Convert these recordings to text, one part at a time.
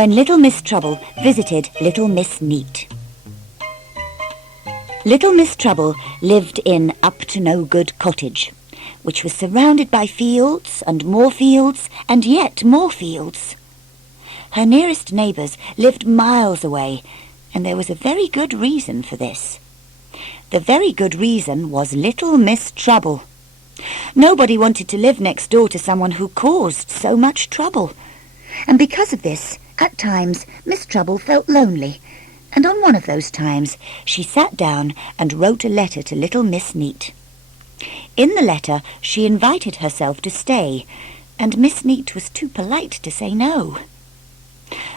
when Little Miss Trouble visited Little Miss Neat. Little Miss Trouble lived in up-to-no-good cottage, which was surrounded by fields and yet more fields. Her nearest neighbours lived miles away, and there was a very good reason for this. The very good reason was Little Miss Trouble. Nobody wanted to live next door to someone who caused so much trouble. And because of this, at times, Miss Trouble felt lonely. And on one of those times, she sat down and wrote a letter to Little Miss Neat. In the letter, she invited herself to stay, and Miss Neat was too polite to say no.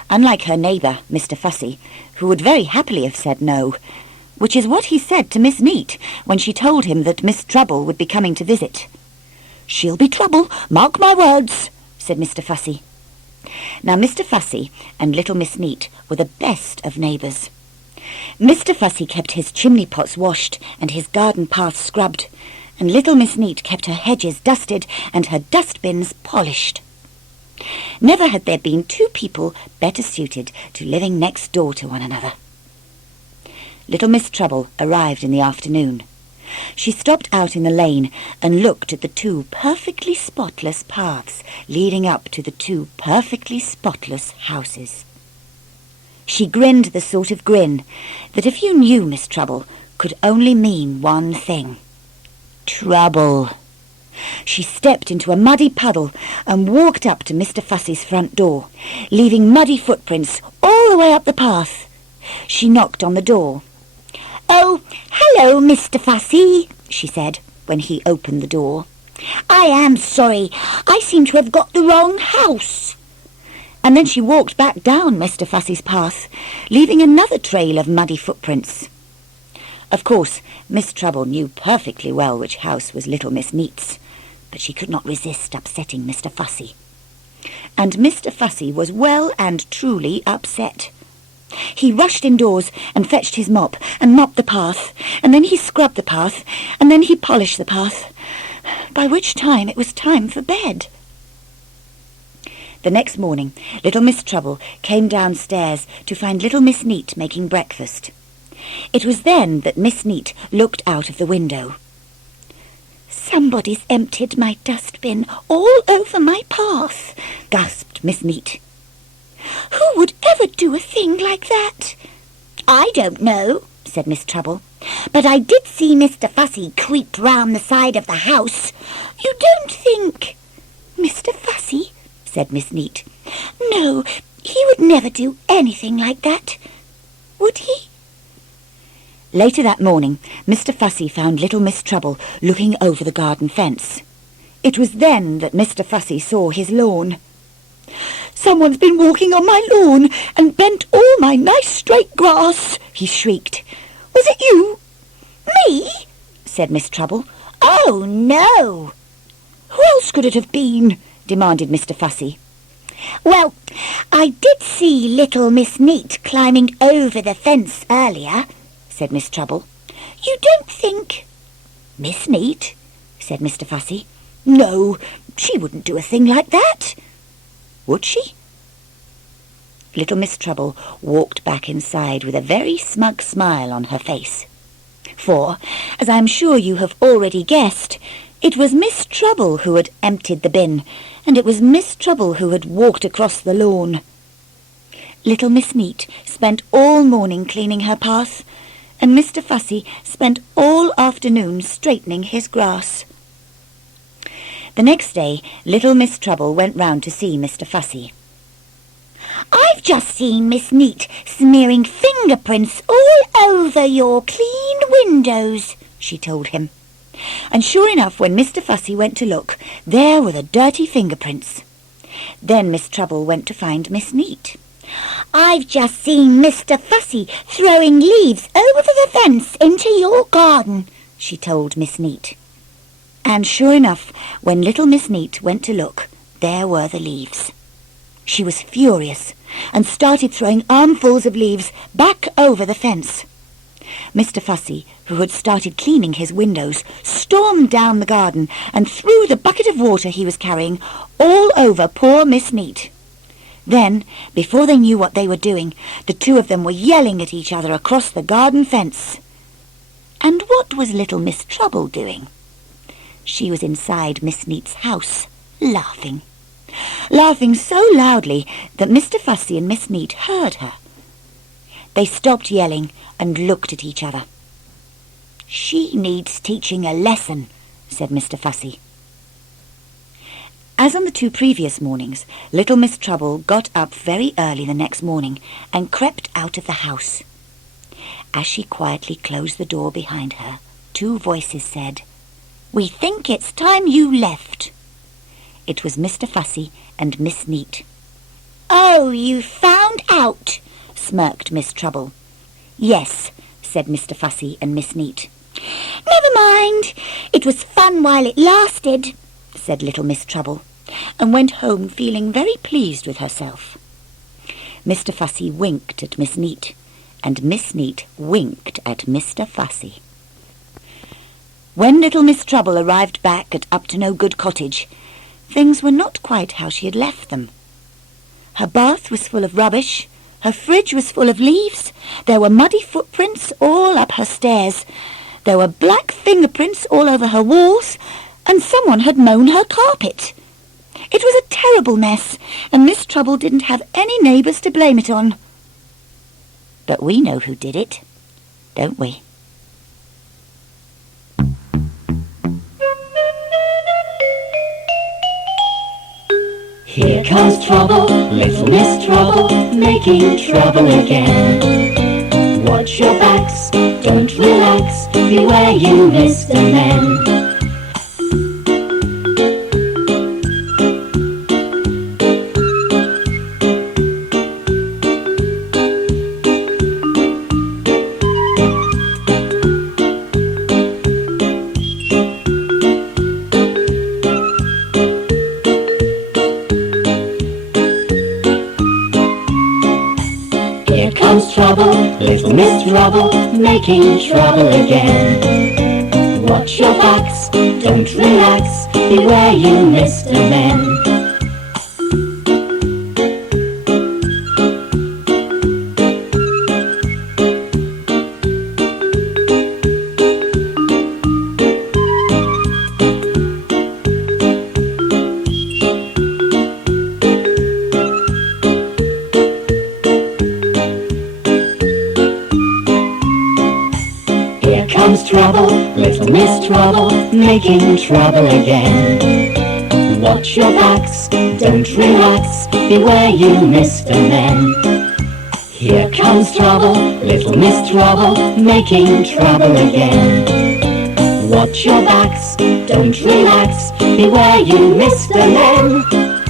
Unlike her neighbour, Mr. Fussy, who would very happily have said no, which is what he said to Miss Neat when she told him that Miss Trouble would be coming to visit. "She'll be trouble, mark my words," said Mr. Fussy. Now Mr. Fussy and Little Miss Neat were the best of neighbours. Mr. Fussy kept his chimney pots washed and his garden paths scrubbed, and Little Miss Neat kept her hedges dusted and her dustbins polished. Never had there been two people better suited to living next door to one another. Little Miss Trouble arrived in the afternoon. She stopped out in the lane and looked at the two perfectly spotless paths leading up to the two perfectly spotless houses. She grinned the sort of grin that, if you knew Miss Trouble, could only mean one thing: trouble. She stepped into a muddy puddle and walked up to Mr. Fussy's front door, leaving muddy footprints all the way up the path. She knocked on the door. "Oh, hello, Mr. Fussy," she said when he opened the door. "I am sorry. I seem to have got the wrong house." And then she walked back down Mr. Fussy's path, leaving another trail of muddy footprints. Of course, Miss Trouble knew perfectly well which house was Little Miss Neat's, but she could not resist upsetting Mr. Fussy. And Mr. Fussy was well and truly upset. He rushed indoors and fetched his mop and mopped the path, and then he scrubbed the path, and then he polished the path, by which time it was time for bed. The next morning, Little Miss Trouble came downstairs to find Little Miss Neat making breakfast. It was then that Miss Neat looked out of the window. "Somebody's emptied my dustbin all over my path," gasped Miss Neat. "Who would ever do a thing like that?" "I don't know," said Miss Trouble, "but I did see Mr. Fussy creep round the side of the house." "You don't think—" "Mr. Fussy?" said Miss Neat. "No, he would never do anything like that. Would he?" Later that morning, Mr. Fussy found Little Miss Trouble looking over the garden fence. It was then that Mr. Fussy saw his lawn. "Someone's been walking on my lawn and bent all my nice straight grass," he shrieked. "Was it you?" "Me?" said Miss Trouble. "Oh, no." "Who else could it have been?" demanded Mr. Fussy. "Well, I did see Little Miss Neat climbing over the fence earlier," said Miss Trouble. "You don't think—" "Miss Neat?" said Mr. Fussy. "No, she wouldn't do a thing like that." "Would she?" Little Miss Trouble walked back inside with a very smug smile on her face. For, as I am sure you have already guessed, it was Miss Trouble who had emptied the bin, and it was Miss Trouble who had walked across the lawn. Little Miss Neat spent all morning cleaning her path, and Mr. Fussy spent all afternoon straightening his grass. The next day, Little Miss Trouble went round to see Mr. Fussy. "I've just seen Miss Neat smearing fingerprints all over your clean windows," she told him. And sure enough, when Mr. Fussy went to look, there were the dirty fingerprints. Then Miss Trouble went to find Miss Neat. "I've just seen Mr. Fussy throwing leaves over the fence into your garden," she told Miss Neat. And sure enough, when Little Miss Neat went to look, there were the leaves. She was furious and started throwing armfuls of leaves back over the fence. Mr. Fussy, who had started cleaning his windows, stormed down the garden and threw the bucket of water he was carrying all over poor Miss Neat. Then, before they knew what they were doing, the two of them were yelling at each other across the garden fence. And what was little Miss Trouble doing? She was inside Miss Neat's house, laughing. Laughing so loudly that Mr. Fussy and Miss Neat heard her. They stopped yelling and looked at each other. "She needs teaching a lesson," said Mr. Fussy. As on the 2 previous mornings, little Miss Trouble got up very early the next morning and crept out of the house. As she quietly closed the door behind her, 2 voices said, "We think it's time you left." It was Mr. Fussy and Miss Neat. "Oh, you found out," smirked Miss Trouble. "Yes," said Mr. Fussy and Miss Neat. "Never mind. It was fun while it lasted," said little Miss Trouble, and went home feeling very pleased with herself. Mr. Fussy winked at Miss Neat, and Miss Neat winked at Mr. Fussy. When little Miss Trouble arrived back at Up-to-No-Good Cottage, things were not quite how she had left them. Her bath was full of rubbish, her fridge was full of leaves, there were muddy footprints all up her stairs, there were black fingerprints all over her walls, and someone had mown her carpet. It was a terrible mess, and Miss Trouble didn't have any neighbours to blame it on. But we know who did it, don't we? Here comes trouble, little Miss Trouble, making trouble again. Watch your backs, don't relax, beware you Mr. Men. Trouble, little Miss Trouble, making trouble again. Watch your backs, don't relax, beware you Mr. Men. Comes trouble, little Miss Trouble, making trouble again. Watch your backs, don't relax, beware you Mr. Men. Here comes trouble, little Miss Trouble, making trouble again. Watch your backs, don't relax, beware you Mr. Men.